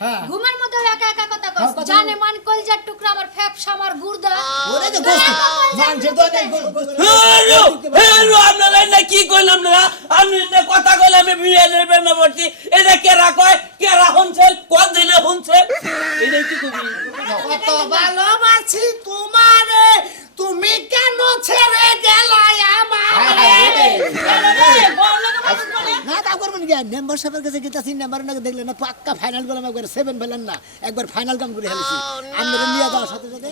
ঘুমের মধ্যে একা একা কথা কস জানে মান কলজার টুকরা আমার ফ্যাপসা আমার গুর্দা ওরে তো গোস্ত মাংসের তো অনেক গোস্ত হেরো আপনারা না কি কইলাম না আমি না কথা কইলাম আমি বিয়ের প্রেমে পড়ছি এটা কেরা কয় কেরা হনছেন কোন দিনে হনছেন এটা কি কবি কত ভালোবাসি তোমারে তুমি কেন ছেড়ে গেলাই আমারে না তা করবেন কি মেম্বার সাহেবের কাছে গেতাছি মেম্বার না দেখলে না পাক্কা ফাইনাল গোলাম একবার 7 ফেলেন না একবার ফাইনাল কাম করে হেলেছি আমরা নিয়ে যাওয়ার সাথে সাথে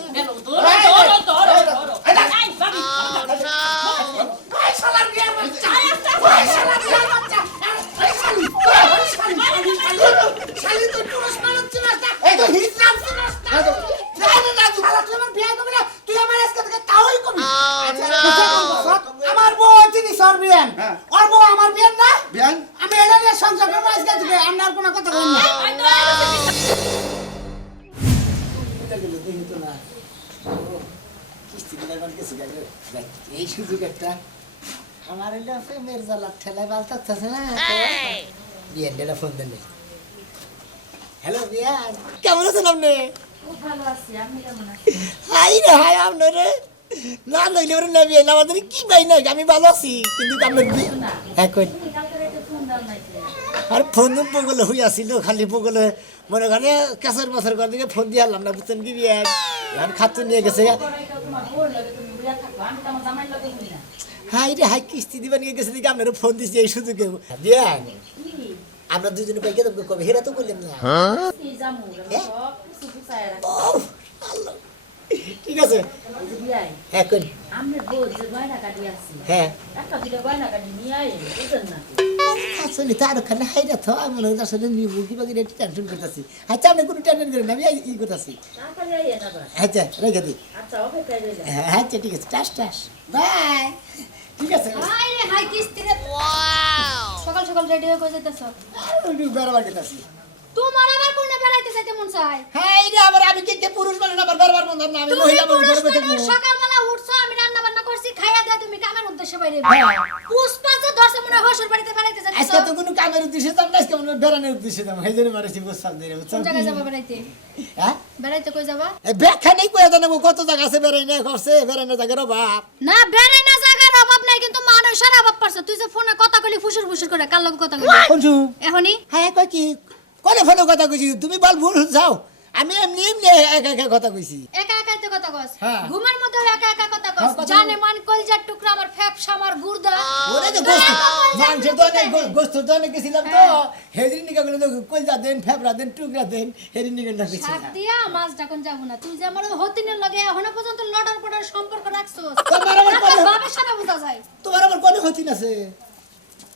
আমার বউ তিনি সরবিয়ান আর বউ আমার বিয়ান না বিয়ান আমি এটা নিয়ে সংসার করব আজকে থেকে আপনার কোনো কথা বলুন না এটা গেল দেখি তো না কিস্তি দিলে আমার কিছু গেলে এই সুযোগ একটা আমার এটা আছে মির্জালার ঠেলায় বালতাছে না বিয়ান ডেলা ফোন দেন হ্যালো বিয়ান কেমন আছেন আপনি খুব ভালো আছি আপনি কেমন আছেন হাই রে হাই আপনারে না লইলে ওরে না বিয়ান আমাদের কি পাই না আমি ভালো আছি কিন্তু আমার হ্যাঁ কই তুমি কালকে রাতে ফোন দাও নাই আর ফোন পগলে হই আসিল খালি পগলে মনে করে কাছের বছর ঘর দিকে ফোন দিয়ে আনলাম না বুঝছেন কি বিয়ান এখন খাচ্ছু নিয়ে গেছে তোমার বোর লাগে তুমি বুঝা থাকো আমি তো আমার জামাই লাগে হই না হাই রে হাই কিস্তি দিবেন নিয়ে গেছে দিকে আপনার ফোন দিছি এই সুযোগে বিয়ান আমরা দুজনে পাইকে তো কবে হেরা তো বললেন না কি জামু সব কিছু গুছায় রাখো ও আল্লাহ ঠিক আছে বিয়াই হ্যাঁ কোন আমরা বউ যে গয়না কাটি আছে হ্যাঁ একটা দুটো গয়না কাটি নিয়ে আই বুঝেন না আসলে তার ওখানে হাইরা তো আমি মনে হয় আসলে নিব কি বাকি একটু টেনশন করতেছি আচ্ছা আপনি কোনো টেনশন করেন না আমি ই করতেছি তাড়াতাড়ি আইয়ে না বা আচ্ছা রেখে দিই আচ্ছা অপেক্ষায় রইলাম হ্যাঁ আচ্ছা ঠিক আছে টাস টাস বাই ঠিক আছে হাই রে হাই কিস্তি রে ওয়াও সকাল সকাল রেডি হয়ে কই যাইতেছ আমি বেরোবার গেছি তোমার আবার কোন বেড়াইতে যাইতে মন চায় হাই রে আবার আমি কি পুরুষ মানুষ আবার বারবার বন্ধ না আমি তুমি মহিলা মানুষ পুরুষ ঘরে বসে মানুষ, সকালবেলা উঠছো আমি রান্না বান্না করছি খাইয়া দেয়া তুমি কামের উদ্দেশ্যে বাইরে হ্যাঁ। পুষ্পা যে ধরছে মনে হয় হসুর বাড়িতে বেড়াইতে যাইতেছ আজকে তো কোনো কামের উদ্দেশ্যে যাম না আজকে মনে হয় বেড়ানোর উদ্দেশ্যে যাম সেই জন্য মারেছি বুঝছাম দিয়ে কোন জায়গায় যাবা বেড়াইতে হ্যাঁ বেড়াইতে কই যাবা এই ব্যাখ্যা নেই কয়ে জানাবো কত জায়গা আছে বেড়াই না করছে বেড়ানো জায়গার অভাব না বেড়াই না জায়গার অভাব নাই কিন্তু মানুষের অভাব পড়ছে তুই যে ফোনে কথা কইলি ফুসুর ফুসুর করে কার লগে কথা কইলি কোনছু এখনি হ্যাঁ কই কি কোনে ফোনে কথা কইছি তুমি বল ভুল যাও আমি এমনি এমনি একা একা কথা কইছি একা একা তো কথা কস হ্যাঁ। ঘুমের মধ্যে একা একা কথা হ্যাঁ, কস কথা জানে মান কলজার টুকরা আমার ফ্যাপসা আমার গুর্দা ওরে তো গোস্ত মাংসের তো অনেক গোস্ত তো অনেক গেছিলাম তো হেদিন নিকা গেল তো কলজা দেন ফেবরা দেন টুকরা দেন হেদিন নিকা না গেছি শাক দিয়া মাছ ডাকন যাব না তুই যে আমার হতিনের লগে এখনো পর্যন্ত লড়ার পড়ার সম্পর্ক রাখছস তোমার আমার আপনার কথা- বাবার সাথে বোঝা যায় তোমার আমার কোনে হতিন আছে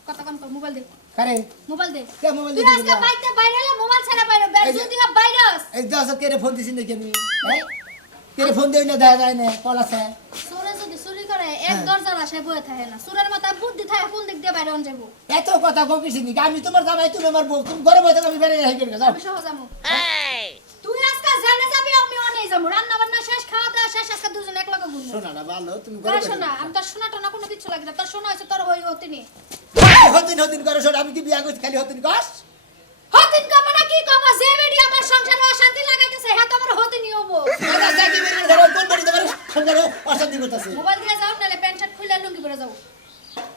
কথা কোন মোবাইল দে কারে মোবাইল দে কে মোবাইল তুই দিয়ে আজকে দিবা? বাইতে বাইরে এলে মোবাইল ছাড়া বাইরে ব্যাগ এই যে- যদি ভাইরাস এই দশ কেরে ফোন দিছি নাকি আমি হ্যাঁ কেরে ফোন দেই না দেখা যায় না কল আছে সুরে যদি চুরি করে এক হ্যাঁ। দরজার আশায় বয়ে থাকে না সুরের মাথায় বুদ্ধি থাকে কোন দিক দিয়ে বাইরে অন যাবো এত কথা কইছি নাকি আমি তোমার জামাই তুমি আমার বউ তুমি ঘরে বসে আমি বেরিয়ে যাই কেন যাও আমি সহ যাবো তুই আজকে জেনে যাবি আমি অনেই যাবো রান্না বান্না শেষ খাওয়া দাওয়া শেষ আজকে দুজন এক লগে ঘুরবো শোনা না ভালো তুমি ঘরে বসে শোনা আমি তোর শোনা টোনা কোনো কিছু লাগে না তোর শোনা হয়েছে তোর হই হতিনি হতিন হতিন করে শোন আমি কি বিয়া করছি খালি হতিন কস হতিন কব না কি কব যে বেডি আমার সংসারে অশান্তি লাগাইতেছে হ্যাঁ তো আমার হতিনি হবো দাদা যাকে বেরিয়ে ঘরে কোন বাড়িতে পারে সংসারে অশান্তি করতেছে মোবাইল দিয়ে যাও নালে প্যান্ট শার্ট খুলে লুঙ্গি পরে যাও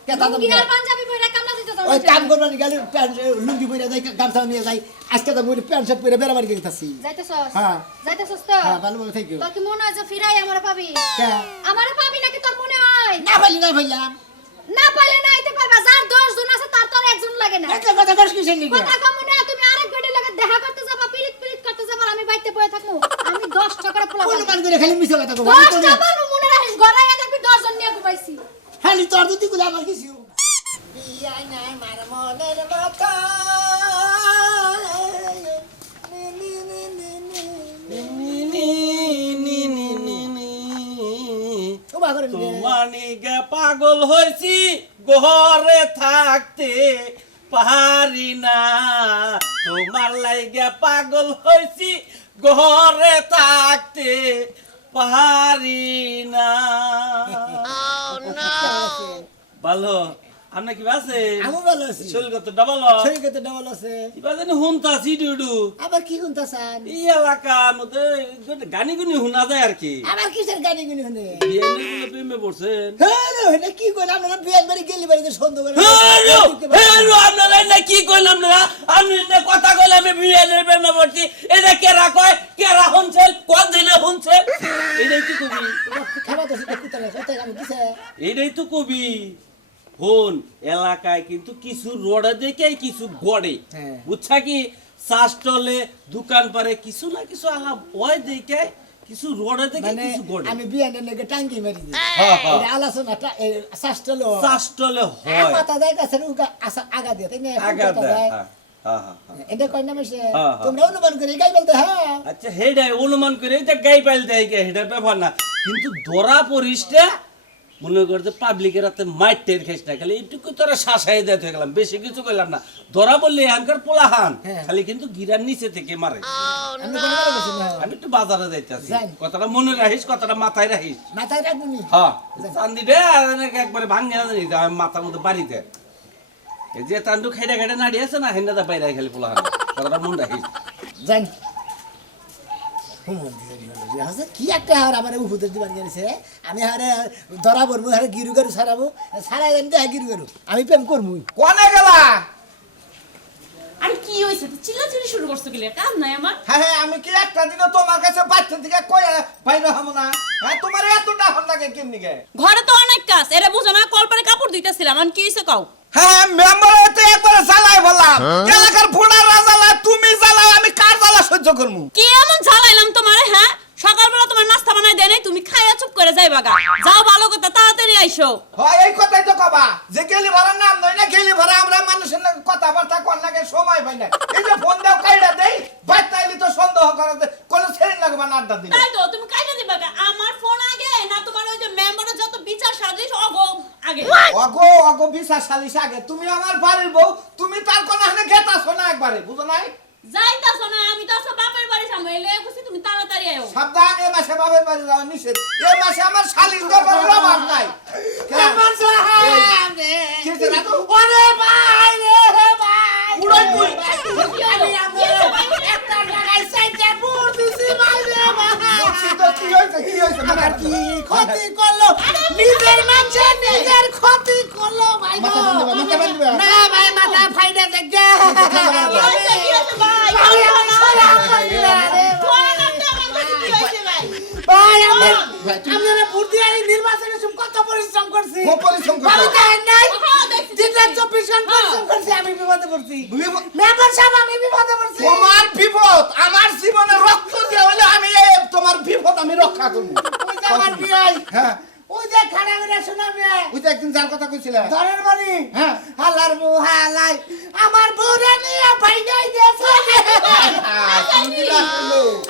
কে দাদা লুঙ্গি আর পাঞ্জাবি পরে কামলা দিতে যাও ওই কাম করবা নি গেলে প্যান্ট লুঙ্গি পরে যাই গামছা নিয়ে যাই আজকে তো মুই প্যান্ট শার্ট পরে বেরাবার গেতাছি যাইতেছস হ্যাঁ। যাইতেছস তো হ্যাঁ ভালো ভালো থ্যাংক ইউ তোর কি মনে হয় যে ফিরাই আমার পাবি কে আমারে পাবি নাকি তোর মনে হয় না ভাইলাম না পাইলে না আইতে পারবা যার 10 জন আছে তার তোর একজন লাগে না এত কথা কস কিসের নিকে কথা কম না তুমি আরেক বেডি লাগে দেখা করতে যাবা পিরিত পিরিত করতে যাবা আমি বাইতে বয়ে থাকমু আমি 10 টাকা পোলা কোন মান করে খালি মিছা কথা কব 10 টাকা মনে রাখিস গড়াইয়া দেখবি 10 জন নিয়ে ঘুমাইছি খালি তোর দুটি গুলো আমার কিছু বিয়াই নাই মার মনের মাথা তোমানিকে পাগল হয়েছি ঘরে থাকতে পারি না তোমার লাইগে পাগল হয়েছি ঘরে থাকতে পারি না ভালো আপনি কি আছে আমি ভালো আছি শরীর কত ডাবল শরীর কত ডাবল আছে এবার জানি হুনতাছি ডুডু আবার কি শুনতাছেন এই এলাকার মধ্যে গানি গুনি শোনা যায় আর কি আবার কিসের গাড়ি গুনি শুনে বিয়ের গুলো প্রেমে পড়ছেন হ্যাঁ রে এটা কি কইলা আপনারা বিয়ার বাড়ি গেলি বাড়িতে সন্দেহ করে আপনারা না কি কইলাম না আপনি না কথা কইলে আমি বিয়ের প্রেমে পড়ছি এটা কেরা কয় কেরা হুনছেন কোন দিনে হুনছেন এটাই তো কবি খাবার তো সেটা কুতালে সেটা আমি কিসে এটাই তো কবি হন এলাকায় কিন্তু কিছু রোডে দেখে কিছু গড়ে হ্যাঁ। বুঝছা কি চাষটলে দোকান পারে কিছু না কিছু আলাপ হয় দেখে কিছু রোডে দেখে মানে কিছু গড়ে আমি বিয়ানের লেগে টাঙ্কি মারি দিই হ্যাঁ, হ্যাঁ। এটা আলোচনাটা শাস্ত্রলো চাষটলে হয় মাথা দেয় কাছে উগা আগা দিয়ে তাই না আগা দেয় হ্যাঁ হ্যাঁ হ্যাঁ এটা কয় না মেশে হ্যাঁ। তোমরা অনুমান করে গাই বলতে হ্যাঁ আচ্ছা হেডাই অনুমান করে এটা গাই পাইল দেয় হেডার ব্যাপার না কিন্তু ধরা পরিষ্টা মনে করতে পাবলিকের হাতে মাইটের খেস না খালি এইটুকু তোরা শাসাই দিতে গেলাম বেশি কিছু কইলাম না ধরা বললে এখানকার পোলাহান হ্যাঁ। খালি কিন্তু গিরার নিচে থেকে মারে আমি কোনো কথা বলছি না আমি একটু বাজারে যাইতেছি যাই। কথাটা মনে রাখিস কথাটা মাথায় রাখিস মাথায় রাখবি হ্যাঁ চান্দি দে আর এনেকে একবারে ভাঙে না জানি আমি মাথার মধ্যে বাড়ি দে এই যে তান্ডু খাইটা খাইটা নাড়ি আছে না হেন্দা বাইরে খালি পোলাহান কথাটা মনে রাখিস জান কি একটা হার আমার উপদেশ দিবার গেছে আমি হারে ধরা পড়বো হারে গিরু গরু সারাবো সারাই জানি তো গিরু গরু আমি প্রেম করবো কোনে গেলা আর কি হইছে তুই চিল্লাচিল্লি শুরু করছিস কি কাম নাই আমার হ্যাঁ হ্যাঁ আমি কি একটা দিন তোমার কাছে বাচ্চা থেকে কয়ে বাইরে হবো না হ্যাঁ তোমার এতটা হল লাগে কেমনি গে ঘরে তো অনেক কাজ এরা বুঝো না কলপারে কাপড় দিতেছিলাম আর কি হইছে কাও হ্যাঁ মেম্বার তো একবার জ্বালাই বললাম এলাকার ভোটাররা জ্বালা তুমি জ্বালাও আমি কার জ্বালা সহ্য করবো কি এমন ঝালাইলাম তোমারে হ্যাঁ সকালবেলা তোমার নাস্তা বানাই দেয় নাই তুমি খাইয়া চুপ করে যাইবা গা যাও ভালো কথা তাড়াতাড়ি আইসো হয় এই কথাই তো কবা যে গেলি ভরার নাম নয় না গেলি ভরা আমরা মানুষের নাকি কথাবার্তা কর লাগে সময় পাই না এই যে ফোন দাও কাইড়া দেই বাচ্চাইলি তো সন্দেহ করে কোন ছেড়ে লাগবে না আড্ডা দিলে তাই তো তুমি কাইটা দিবা গা আমার ফোন আগে না তোমার ওই যে মেম্বারের যত বিচার সাজিস অগো আগে অগো অগো বিশ্বাস সালিশ আগে তুমি আমার বাড়ির বউ তুমি তার কোন হানে গেতাছো না একবারে বুঝো নাই যাইতাছো না আমি তো আসো বাপের বাড়ি সামনে এলে কইছি তুমি তাড়াতাড়ি আইও সাবধান এ মাসে বাবার বাড়ি যাওয়া নিষেধ এ মাসে আমার শালিশ দরবার অভাব নাই আমার সাহেব রে কি হইছে রাখো ওরে ভাই রে ভাই উড়াই তুই আমি আমার একটা জায়গায় সাইডে পুর দিছি ভাই রে ভাই কি হইছে আমার কি ক্ষতি করলো নিজের মানুষের নিজের ক্ষতি করলো ভাই মাথা বান্ধবা না ভাই মাথা ফাইডা দেখে কি হইছে ভাই ভাই আমি সারা করি না রে ফোন করতে আমার কাছে কি হইছে ভাই ভাই আমরা বুদ্ধি আর নির্বাচনের সময় কত পরিশ্রম করছি খুব পরিশ্রম করছো। আমি জানি নাই হ্যাঁ, দেখছি, যেটা দেখছি। 24 ঘন্টা পরিশ্রম করছি আমি বিপদে পড়ছি বিপদ- মেম্বার সাহেব আমি বিপদে পড়ছি তোমার বিপদ আমার জীবনে রক্ত দিয়ে হলে আমি তোমার বিপদ আমি রক্ষা করব ওই যে আমার বিয়াই হ্যাঁ ওই যে খানা করে শোনাবে ওই যে একদিন যার কথা কইছিলা ধরের বাড়ি হ্যাঁ। হালার বউ হালাই আমার বউরা নিয়ে ভাইগাই দিয়েছে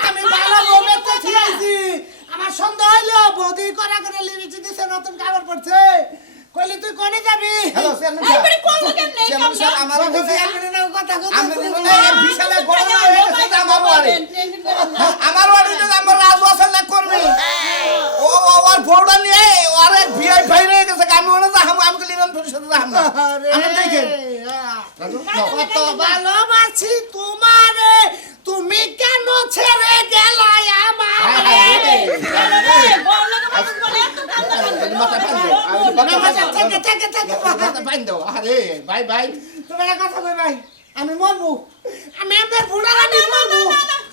আমি ভালো বউ দেখতে ছিলাইছি আমার সন্দেহ হইলো বৌদি করা করে লিমিটি দিছে নতুন কাপড় পড়ছে কইলি তুই কোনে যাবি হ্যালো চেয়ারম্যান এই সাহেব বাড়ি করলো কেমনে এই চেয়ারম্যান সাহেব কামটা? আমার কাছে কথা আমি জীবনে এই বিশালে গরম হয়ে গেছে আমার বাড়ি আমার বাড়িতে আমার রাজু আছেন না কর্মী ও ওর বউটা নিয়ে ওর এক ভিআই ভাই রয়ে গেছে আমি মনে হয় আমি লিমন পরিষদে যাম না আমি দেখেন রাজু কত ভালোবাসি তোমারে তুমি কেন ছেড়ে গেলাই আমারে আরে ভাই ভাই তুমি একটা কথা কই ভাই আমি মরবো আমি আপনার বুড়ার আমি মরবো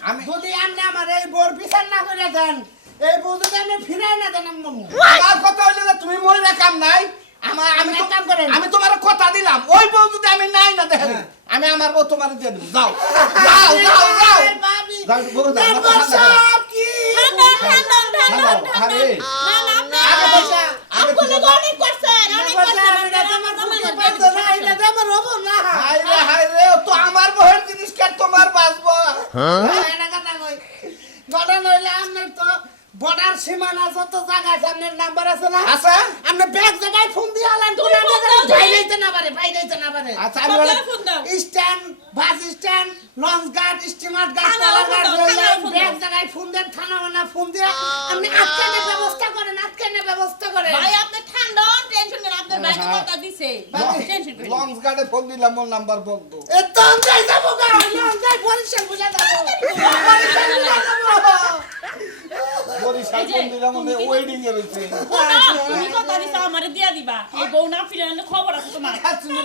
আমি যদি আপনি আমার এই বোর বিচার না করে দেন এই বউ যদি আপনি ফিরাই না দেন আমি মরবো আমার কথা হইলে যে তুমি মরে কাম নাই আমার আমি এক কাম করেন। আমি তোমার কথা দিলাম ওই বউ যদি আমি নাই না দেখেন আমি আমার বউ তোমার দিয়ে দেব যাও যাও যাও যাও ভাবি যাও, বউ যাও, মাথা মেম্বার ঠান্ডা করো। সাহেব কি আরে আগে বসা আপনি তো অনেক করছেন অনেক মেম্বার সাহেব করছেন এটা তো আমার বুঝতে পারতো না এটা তো আমার হবো না হায় রে তো আমার বউয়ের জিনিস কে তোমার বাঁচবো এটা কথা কই গড়া নইলে আপনার তো বর্ডার সীমানা যত জায়গা আছে আপনার নাম্বার আছে না আছে আপনি ব্যাগ জায়গায় ফোন দিয়ে আলেন তুমি ফোন দাও, বাইরেইতে না পারে বাইরেইতে না পারে আচ্ছা আমি ফোন ওটা দাও, ফোন দাও। স্ট্যান্ড বাস স্ট্যান্ড লঞ্চ ঘাট স্টিমার ঘাট থানাও ট্রলার ঘাট ফোন দাও, থানাও ফোন দাও। ব্যাগ জায়গায় ফোন দেন থানা না ফোন দিয়ে আপনি আটকানোর ব্যবস্থা করেন ভাই আপনি ঠান্ডা টেনশন করেন আপনার ভাইকে কথা দিছে টেনশন করেন লঞ্চ গার্ডে ফোন দিলাম মোর নাম্বার বন্ধ এ তো আমরাই যাবো গা আমরাই বরিশাল বুঝা যাবো বরিশাল ফোন দিলাম মানে ওয়েডিং এ রইছে তুমি কথা দিছ আমারে দিয়া দিবা এই বউ না ফিরে আনলে খবর আছে তোমার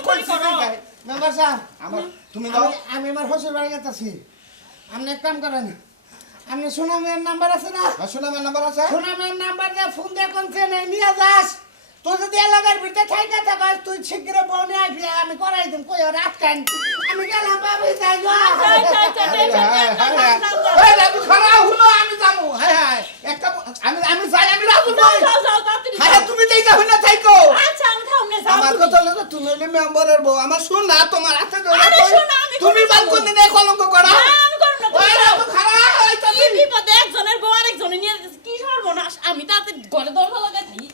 কই করো মেম্বার সাহেব আমার তুমি দাও আমি আমার হোসের বাড়ি গেছি আপনি এক কাম করেন আপনি সুনামের নাম্বার আছে না সুনামের নাম্বার আছে সুনামের নাম্বার দিয়ে ফোন দিয়ে কোনছে নিয়ে যাস তুই যদি এলাকার ভিতরে থাইকা থাকাস তুই শীঘ্র বনে আইবি আমি করাই দিম কই রাত কান আমি গেলাম বাবু যাই এই রাজু খারাপ হলো আমি যাবো হ্যাঁ হ্যাঁ একটা আমি যাই আমি রাজু ভাই যাও তাড়াতাড়ি হ্যাঁ তুমি দেইকা হইনা থাইকো আচ্ছা আমি থামনে যাও আমার কথা হলো তুমি হইলে মেম্বারের বউ আমার শুন না তোমার হাতে ধরে আরে শোনো, আমি তুমি করবো। বাদ কোন দিনে কলঙ্ক করা না, আমি করব না ওই রাজু খারাপ হইতো কি বিপদে একজনের বউ আরেকজনে নিয়ে যাচ্ছে, কি সর্বনাশ আমি তাতে ঘরে দরজা লাগাই থাকি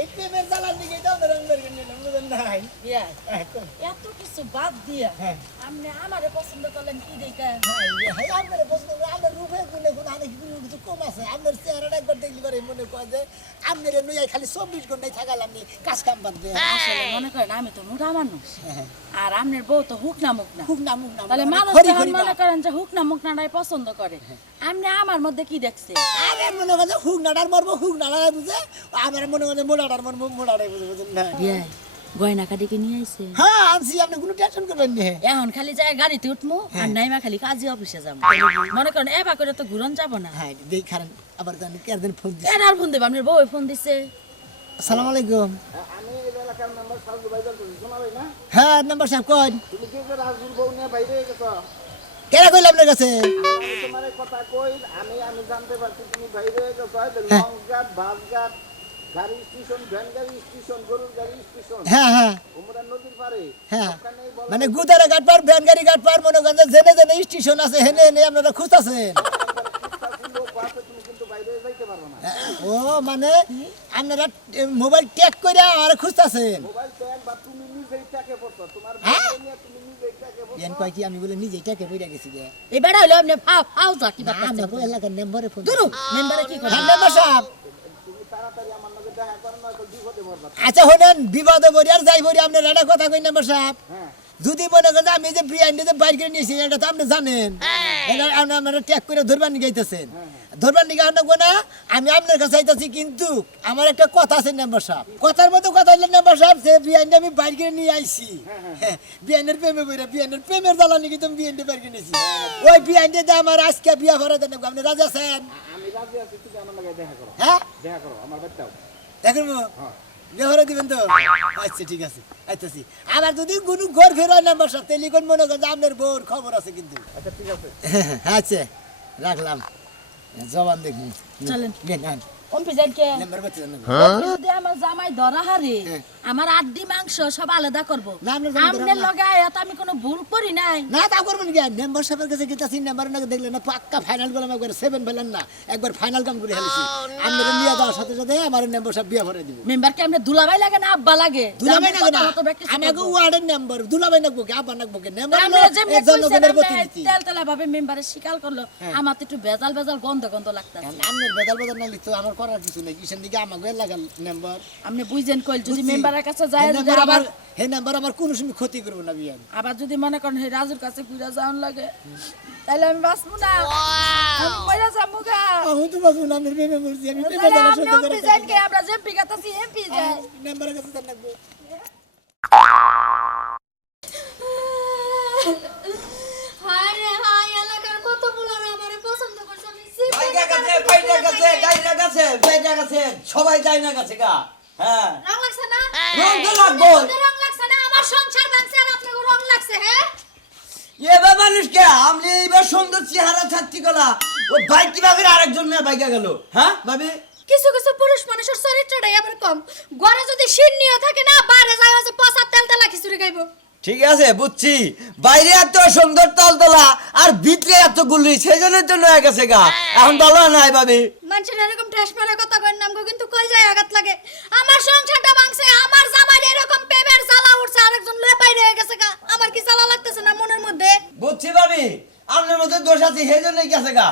এই প্রেমের জ্বালার দিকে দাও না রঙের নিলাম বুঝেন নাই এত কিছু বাদ দিয়া আপনি আমারে পছন্দ করলেন কি দেখা আমার প্রশ্ন আমার রূপে গুণে গুণ অনেক কিছু কম আছে আপনার চেহারাটা একবার দেখলি পরে মনে কয় যে আপনার নইয়া খালি 24 ঘন্টায় থাকালাম নি কাজ কাম বাদ দিয়ে আসলে মনে করেন আমি তো মোটা মানুষ আর আপনার বউ তো হুক না মুখ না খুব নাম না তাহলে মানুষ খড়ি যখন খড়ি মনে করেন যে হুক না মুখ নাটাই পছন্দ করে আপনি আমার মধ্যে কি দেখছে আরে মনে করে হুক নাড়ার মরবো হুক নাড়ার বুঝে আমার মনে করে মোড়াটার মরবো মোড়াটাই বুঝে বুঝেন না বিয়াই গয়না কাটিকে নিয়ে আইছে হ্যাঁ আনছি আপনি কোনো টেনশন করবেন না এখন খালি যায় গাড়িতে উঠমু আর নাইমা খালি কাজী অফিসে যাবো মনে করেন এবার করে তো ঘুরন যাব না হ্যাঁ দেখ খারান আবার জানি কে দিন ফোন দিছে এর আর ফোন দেব আপনার বউ ফোন দিছে আসসালামু আলাইকুম আমি এই এলাকার মেম্বার সাজু ভাই বলছি শোনা ভাই না হ্যাঁ নাম্বার সাহেব কোন তুমি কি যে রাজুর বউ নিয়ে বাইরে গেছো কেন কইলাম আপনার কাছে আমি তোমার কথা কই আমি জানতে পারছি তুমি বাইরে গেছো লং গার্ড বাস গার্ড গাড়ি স্টেশন ভ্যান গাড়ি স্টেশন গরুর গাড়ি স্টেশন হ্যাঁ হ্যাঁ উমরা নদীর পারে হ্যাঁ ওখানেই বল মানে গুদারা ঘাট পার ভ্যান গাড়ি ঘাট পার মনে করেন জেনে জেনে স্টেশন আছে হেনে হেনে আপনারা খুঁজতেছেন লোক আছে তুমি কিন্তু বাইরে যাইতে পারবে না ও মানে আপনারা মোবাইল ট্যাগ করে আর খুঁজতেছেন মোবাইল ট্যাগ বা তুমি নিজেই ট্যাগে পড়ছো তোমার হ্যাঁ? বাইরে নিয়ে তুমি নিজেই ট্যাগে পড়ছো ইয়ান কয় কি আমি বলে নিজেই ট্যাগে পড়ে গেছি গে এবার হইলো আপনি ফাও ফাও যা কি না ব্যাপার আমাকে এলাকার নাম্বারে ফোন দুরু মেম্বারে কি করে হ্যাঁ নাম্বার সাহেব তুমি তাড়াতাড়ি আমার লগে দেখা করো না তো বিপদে পড়বা আচ্ছা হলেন বিবাদে বলি আর যাই বলি আপনার একটা কথা কই নাম্বার সাহেব হ্যাঁ যদি মনে করেন আমি যে বিআইন যে বাইর করে নিয়েছি এটা তো আপনি জানেন এটা আপনারা ট্যাগ করে ধরবার নিয়ে যাইতেছেন ধরবার নিয়ে আনবো না আমি আপনার কাছে আইতাছি কিন্তু আমার একটা কথা আছে নাম্বার সাহেব কথার মতো কথা হইলেন নাম্বার সাহেব যে বিআইনটা আমি বাইর করে নিয়ে আইছি বিআইনের প্রেমে বইরা বিআইনের প্রেমের জ্বালানি কিন্তু আমি বিআইনটা বাইর করে নিয়েছি ওই বিআইনটা আমার আজকে বিয়া ভরা দেন আপনি রাজি আছেন আমি রাজি আছি তুমি আমার লগে দেখা করো হ্যাঁ দেখা করো আমার বাচ্চাও দেখেন বিয়া ভরা দিবেন তো আচ্ছা ঠিক আছে আইতাছি আবার যদি কোনো ঘর ফেরা নাম্বার সাহেব তাহলে কোন মনে করেন যে আপনার বউর খবর আছে কিন্তু আচ্ছা ঠিক আছে আচ্ছা রাখলাম জবান দেখুন চলেন। নেন অফিসের কে নাম্বার বাচ্চা জানো যদি আমার জামাই ধরা হারে আমার আড্ডি মাংস সব আলাদা করব না, আপনার জামাই ধরা আমনের না। লগে আয়া তো আমি কোনো ভুল করি নাই না তা করবেন কি নাম্বার সাহেবের কাছে গেতাছি নাম্বার না দেখলে না পাক্কা ফাইনাল করলাম একবার 7 ফেলেন না একবার ফাইনাল কাম করে হেলেছি আপনারা নিয়ে যাওয়ার সাথে সাথে আমার নাম্বার সাহেব বিয়া ভরে দিব মেম্বারকে আমরা দুলাভাই লাগে না আব্বা লাগে দুলাভাই না কথা মতো ব্যক্তি আমাকে ওয়ার্ডের নাম্বার দুলাভাই নাকবো কি আব্বা নাকবো কি নাম্বার আমরা যেমনি একজন কইছেন, লোকের আমরা প্রতিনিধি তেলতেলা ভাবে মেম্বারে স্বীকার করলো আমার তো একটু বেজাল বেজাল গন্ধ গন্ধ লাগতাছে আপনার বেদাল বেদাল না লিখতো আমার করার কিছু নেই কিসের দিকে আমাকে লাগাল নাম্বার আপনি বুঝেন কইল যদি বুঝছি। মেম্বারের কাছে যায় এই যদি নাম্বার আবার এই নাম্বার আমার কোনো সময় ক্ষতি করবো না বিয়ান আবার যদি মনে করেন হে রাজুর কাছে ঘুরে যাওয়ান লাগে তাহলে আমি বাঁচবো না আমি মরে যাবো গা আমি তো বাসু নামের প্রেমে মরছি আমি প্রেমে তাহলে জানা আপনি শুনতে করে অফিস যান কে আমরা যে পিগাতাছি এমপি যাই নাম্বারের কাছে তার লাগবে হায় রে হায় এলাকার কত বুলারে আমারে পছন্দ করছে আমি সবাই যায় না কাছে গা হ্যাঁ রং লাগছে না রং তো লাগবো। আপনাদের রং লাগছে না আমার সংসার ভাঙছে আর আপনার রং লাগছে হ্যাঁ এবার মানুষকে আমি এইবার সুন্দর চেহারা থাকতে গলা ও বাইক কিভাবে আরেকজন মেয়ে বাইকা গেল হ্যাঁ ভাবি কিছু কিছু পুরুষ মানুষের চরিত্রটাই আবার কম ঘরে যদি শিরনিও থাকে না বাইরে যায় হচ্ছে পচা তেল তেলা খিচুড়ি খাইবো ঠিক আছে বুঝছি বাইরে এত সুন্দর তলতলা আর ভিতরে এত গুলি সেজনের জন্য হয়ে গেছে গা এখন ভালো নাই ভাবি মানুষের এরকম ঠেস মারা কথা কই নামগো কিন্তু কই যায় আঘাত লাগে আমার সংসারটা ভাঙছে আমার জামাই এরকম প্রেমের জ্বালা উঠছে আরেকজন লয়ে বাইরে হয়ে গেছে গা আমার কি জ্বালা লাগতেছে না মনের মধ্যে বুঝছি ভাবি আপনার মধ্যে দোষ আছে সেই জন্যই গেছে গা।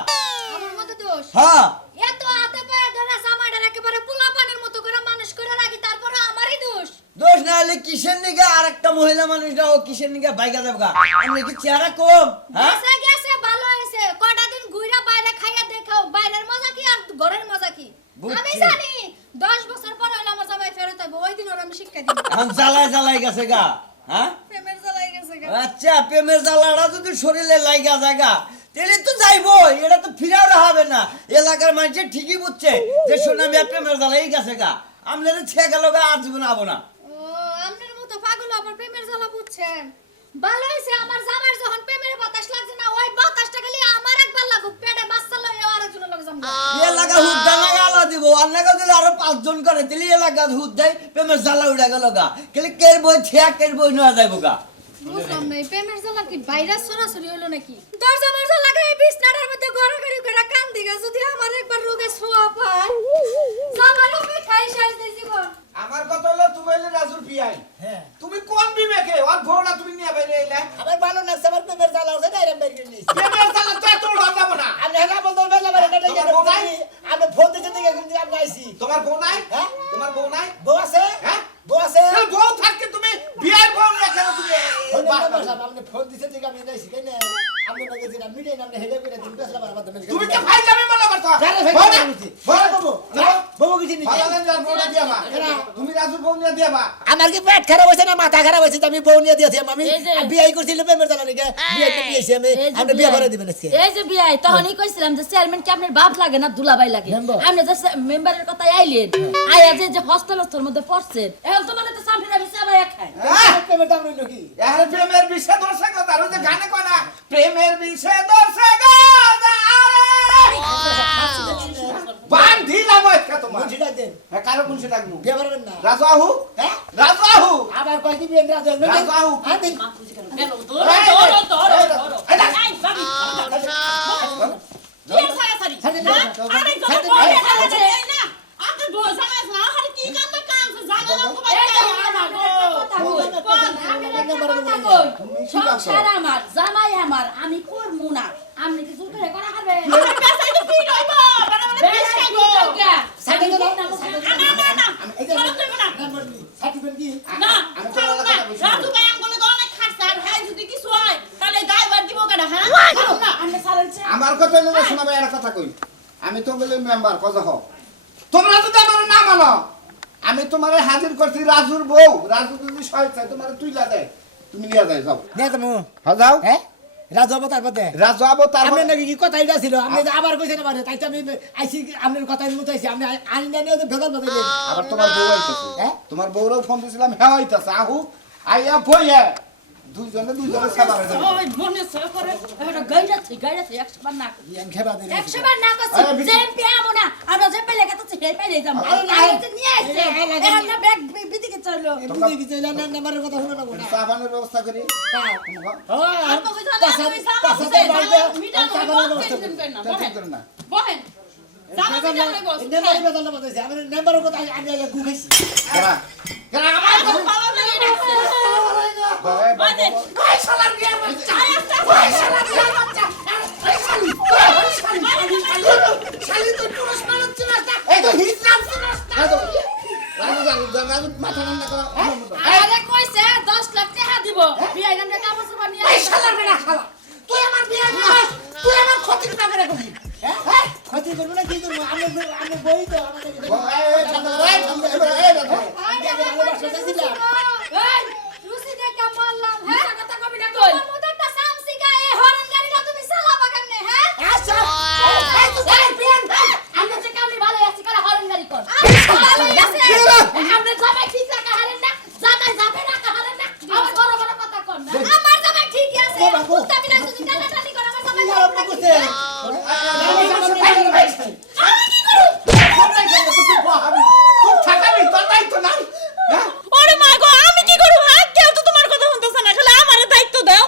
আমার মতো দোষ হ্যাঁ এত হাতে পায়ে ধরে জামাইটার একেবারে পোলাপানের মতো করে মানুষ করে রাখি তারপরে আমারই দোষ দোষ না হলে কিসের নিগা আর একটা মহিলা মানুষরা ও কিসের নিগা বাইকা যাবে গা? আপনি কি চেহারা কম? হ্যাঁ গেছে গেছে ভালো হয়েছে কয়টা দিন ঘুরে বাইরে খাইয়া দেখাও বাইরের মজা কি আর ঘরের মজা কি বুঝছি। আমি জানি 10 বছর পর হইলো আমার জামাই ফেরত হবে ওই দিন ওর আমি শিক্ষা দিব এখন জ্বালায় গেছে গা। হ্যাঁ প্রেমের জ্বালাই গেছে গা। আচ্ছা প্রেমের জ্বালাটা যদি শরীরে লাগা জায়গা তাহলে তো যাইবো, এটা তো ফিরাও হবে না। এলাকার মানুষ ঠিকই বুঝছে যে সোনামি প্রেমের জ্বালাই গেছে গা, আপনারা ছে গেল গা আর জীবন আবো না। ও আপনার মতো পাগল আবার প্রেমের জ্বালা বুঝছেন ভালো হয়েছে আমার জামাইয়ের যখন প্রেমের বাতাস লাগছে না ওই বাতাসটা খালি আমার একবার লাগুক পেটে বাচ্চা লইয়া আরেকজনের লগে যাম এলাকা হুদ্দা লাগা আলা দিব, আর নাগা দিলে আরো 5 জন করে দিলে এলাকা হুদ দেয় প্রেমের জ্বালা উড়া গেল গা। খালি কের বই ছিয়া কের বই নেওয়া যাইব গা। বুঝলাম না এই প্রেমের জ্বালা কি ভাইরাস ছড়াছড়ি হলো নাকি দরজা মরজা লাগাই বিছনাটার মধ্যে গড়াগড়ি করে কান্দি গা যদি আমার একবার রোগে ছোঁয়া পায় জামাইও মিঠাই শেষ দিই জীবন আমার কথা হলো তুমি হইলে রাজুর বিয়াই। হ্যাঁ তুমি কোন বিবেকে ওর বউটা তুমি নিয়ে বাইরে এলে? আমার ভালো লাগছে আমার প্রেমের জ্বালা হচ্ছে না এরম বের করে নিয়েছি প্রেমের জ্বালা তো এত উড়ান যাবো না। আমি হেলা বলতে বেলা বেলা এটা তোমার বউ নাই? আমি ফোন দিতে দিকে কিন্তু আমি আইছি তোমার বউ নাই? হ্যাঁ? তোমার বউ নাই? বউ আছে হ্যাঁ? বউ আছে তাহলে বউ থাকতে তুমি বিয়ের বউ নিয়ে কেন তুমি ফোন বাস নাম্বার করো? সাহেব আপনি ফোন দিতে দিকে আমি আইছি কেন আপনি নাকি দিন আমি মিটাই নামনে হেলে করে দিন পেছলা বারবার দেন তুমি কি ভাই যাবে মনে করছো? কারে ভাই বউ না? বলছি বউ? বাবু যাও। বাবু কিছু নি ভালো লাগলে আর বউটা দিয়ে বা। তুমি রাজুর বউ নিয়ে দিয়ে বা। আমার কি পেট খারাপ হয়েছে না মাথা খারাপ হয়েছে আমি বউ নিয়ে দিয়েছি আমি এই যে- বিয়ে করছিল প্রেমের জ্বালা নাকি বিয়ে দিয়েছি আমি এই যে আপনি বিয়ে বিয়াই। করে দিবেন আজকে এই যে বিয়াই তখনই কইছিলাম যে চেয়ারম্যান কি আপনার বাপ লাগে না দুলাভাই লাগে মেম্বার। আপনি যে মেম্বারের কথা আইলেন আয়া যে হস্টেল মধ্যে পড়ছেন এখন তো মানে তো সামনে আমি সবাই খায় প্রেমের দাম রইল কি এখন প্রেমের বিষে ধরছে গো, তার ওই যে গানে কয় না, প্রেমের বিষে ধরছে গো, বান দিলাম আজকে তোমার। বুঝি ডাকেন হ্যাঁ, কারো বলছে ডাকবো? বিয়ে করবেন না রাজু আহু? হ্যাঁ রাজু আহু? আবার কয় কি বিয়ে রাজা রাজু আহু? আমি সংসার আমার জামাই আমার আমি করবো না আপনি কি জোর করে করা হারবেন সার্টিফিকেট কি আমি তোমার কথা বলছি আমার কথা হলো না, শোনাবে একটা কথা কই। আমি তো বলি মেম্বার কত হও, তোমরা যদি আমার না মানো আমি তোমারে হাজির করছি রাজুর বউ। রাজু যদি সহায় চায় তোমার তুইলা দেয়, তুমি নিয়ে যাই যাও। নিয়ে যাবো হ্যাঁ যাও। হ্যাঁ রাজু হবো তার পথে রাজু আবো তার আপনার নাকি কি কথা এটা ছিল আপনি যে আবার কইছেন আবার তাই তো আমি আইসি আপনার কথা মতো আইসি আপনি আইন না নিয়ে ভেতর বদলে আবার তোমার বউ আইতেছে। হ্যাঁ? তোমার বউরও ফোন দিছিলাম, হ্যাঁ আইতেছে আহু আইয়া বইয়া দুইজনে সেবা হয়ে যাবে। মনে সে করে গাইরাছে 100 বার না আমি খেবা দিই 100 বার না করছি আরে বিজি- যে পিয়ামো না আমরা যে পেলে গেছে হে পেলে যাম আরে না, আরে নিয়ে আইছে এখন না ব্যাগ বিদিকে চলো বুঝে গেছে না নাম্বারের কথা শুনে না চা পানের ব্যবস্থা করি। ও টেনশন করেন না। নাম্বারের কথা আমি আগে গুখাইছি কেরা? কেরা আমার এই শালার বিয়ার বাচ্চা! এই শালার বিয়ার বাচ্চা! এই শালি! শালি তুই পুরুষ মানুষ ছিলিস না! এই তো হিজড়া ছিলিস না! রাজু, মাথা ঠান্ডা করো। আরে কইছে 10 লাখ টাকা দিব বিয়াই নামে কাপড় চোপড় নিয়ে এই শালার বেটা শালা! তুই আমার বিয়ে করিস! তুই আমার ক্ষতির ব্যাপারে করবি! হ্যাঁ? ক্ষতি করবো না কি করবো আমি বই তো আমাদের এই ঠান্ডা করো, এই ঠান্ডা করো, এই ঠান্ডা করো। ভালোবাসা চাইছিলাম এই রুসি দেখা মারলাম হ্যাঁ কথা কবি না কই তোমার মতো একটা সামসিকা এই হরেন গাড়িটা তুমি চালাবা কেমনে হ্যাঁ আচ্ছা এই তো এই পিয়ান আমরা যে কামলি ভালো আছি কারা হরেন গাড়ি কর আমরা যাবে ঠিক রাখা হারেন না জামাই যাবে না হারেন না আমার বড় বড় কথা কর না আমার জামাই ঠিকই আছে কুত্তা বিলাই যদি টানাটানি করে আমার জামাই কি আপনি করতে আমি কি করব তুই থাকাবি, তোর দায়িত্ব নাই। হ্যাঁ? ওরে মা গো আমি কি করব হ্যাঁ কেউ তো তোমার কথা শুনতেছ না খালি আমারে দায়িত্ব দাও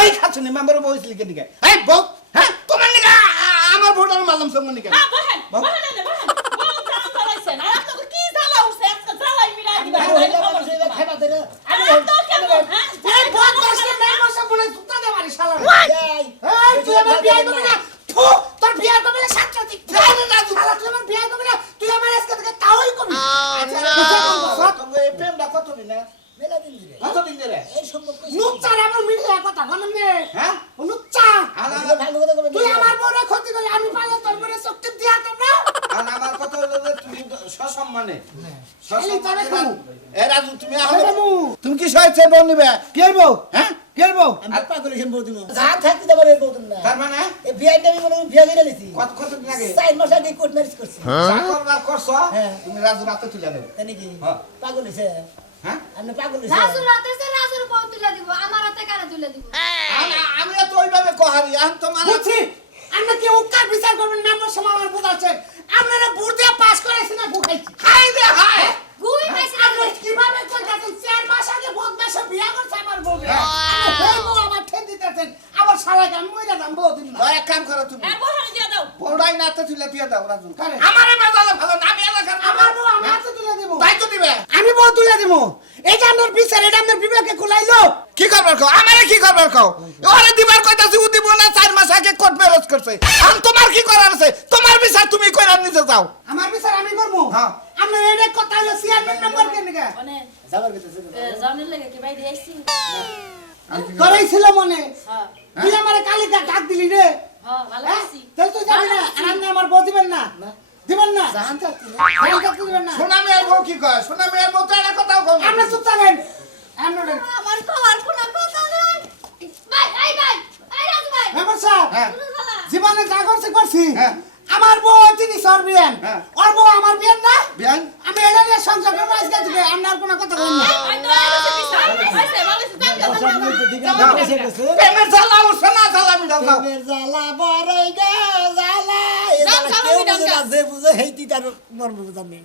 এই খাচ্ছনি মেম্বার বইছিলি কে দিকে? এই বউ, হ্যাঁ? তোমার নিকে আমার ভোটার মারলাম সঙ্গে নিকে। হ্যাঁ বহেন বহেন বউ জান চালাইছেন আর তো কি জ্বালা উঠছে একটা জ্বালাই মিলাই দিবা খেবা দিলে আর তো কেমন হ্যাঁ এই বদ দশটা মেম্বার সব বলে সুতা দে মারে। পারি শালা এই, এই তুই আমার বিয়ে করবি না থু তোর বিয়ে করবি না সাংসারিক শালা তুই আমার বিয়ে করবি না তুই আমার আজকে থেকে তাওই করবি তোমরা এই প্রেমটা কতদিন না মেলা দিন ধরে। কতদিন ধরে এই সম্পর্ক নুচ্চার আমার মিলিয়ে কথা বললাম রে হ্যাঁ নুচ্চা ভালো কথা বলে তুই আমার বউরে ক্ষতি করলি আমি পারলে তোর বউরে চোখটি দিয়া তোর না আর আমার কথা হলো যে তুমি সসম্মানে খালি তবে খামু। এ রাজু তুমি এখন আরে মু তুমি কি সহায়তা বল নিবে কি হইবো হ্যাঁ কি হইবো আমি পাগল হইছেন বউ দিমু যা থাকতে দেবার এই বউ দিম না তার মানে এই বিয়াটা আমি মনে বিয়া করে নিছি কতদিন আগে 4 মাস আগে কোর্ট ম্যারেজ করছি চাকরবার করছো হ্যাঁ। তুমি রাজু রাতে তুলে নেবে তাই নাকি হ্যাঁ। পাগল হইছে হ্যাঁ আপনি পাগল হইছে রাজুর রাতে সে রাজুর বউ তুলে দিব আমার হাতে কানে তুলে দিব আমি তো ওইভাবে কহারি এখন তোমার বুঝছি আমরা কি উকার বিচার করবেন মেম্বার সময় আমার বুঝাচ্ছে আপনারা বুড় দিয়ে পাস করেছি না বুঝাইছি হাই রে হাই গুই খাইছে আপনি কিভাবে কইতাছেন 4 মাস আগে বহুত মাসে বিয়া করছে আমার বউ এই বউ আমার ঠেন দিতেছেন আবার শালাকে আমি মইরা দাম বউ দিন না এক কাম করো তুমি আর বহারে দিয়ে দাও বড়াই না তো তুলে দিয়ে দাও রাজু কারে? আমারে মেজালে ভালো না আমি এলাকার আমার বউ আমার হাতে তুলে দেব তাই তো দিবে আমি বউ তুলে দেব এটা আপনার বিচার এটা আপনার বিবেকে খুলাইলো কি করবার কও আমারে কি করবার কও ওরে দিবার কইতাছি ও দিব না 4 মাস আগে কোর্ট ম্যারেজ করছে আর তোমার কি করার আছে তোমার বিচার তুমি কইরা নিতে যাও আমার বিচার আমি করবো হ্যাঁ। আপনার এটা কথা হলো চেয়ারম্যান নাম্বার কেন গা মানে যাবার কইতেছে জানের লাগে কি বাইরে আইছি তোরই ছিল মনে হ্যাঁ তুই আমারে কালিকা ডাক দিলি রে হ্যাঁ ভালো হ্যাঁ? আছি তাহলে তুই যাবি না আর আপনি আমার বউ দিবেন না দিবেন না জান থাকতে না জান থাকতে দিবেন না সোনা মেয়ের বউ কি কয় সোনা মেয়ের বউ তো এটা কথাও কও না। আপনি চুপ থাকেন আপনার আমার কওয়ার কোনো কথা নাই ভাই এই রাজু ভাই মেম্বার সাহেব হ্যাঁ শুনুন শালা জীবনে যা করছি করছি হ্যাঁ। আমার বউ তিনি সরবিয়ান হ্যাঁ। ওর বউ আমার বিয়ান না বিয়ান আমি এটা নিয়ে সংসার করবো আজকে থেকে আপনার কোনো কথা বলবো না আই তো আইছে বিচার আইছে ভালো আছে প্রেমের জ্বালা উঠছে না জ্বালা মিটাও যাও প্রেমের জ্বালা বড়ই গা জ্বালা এ যাও, জ্বালা যাও, কেউ মিটাও বুঝে না গা। যে বুঝে হেইতি তার মর্ম বুঝার নেই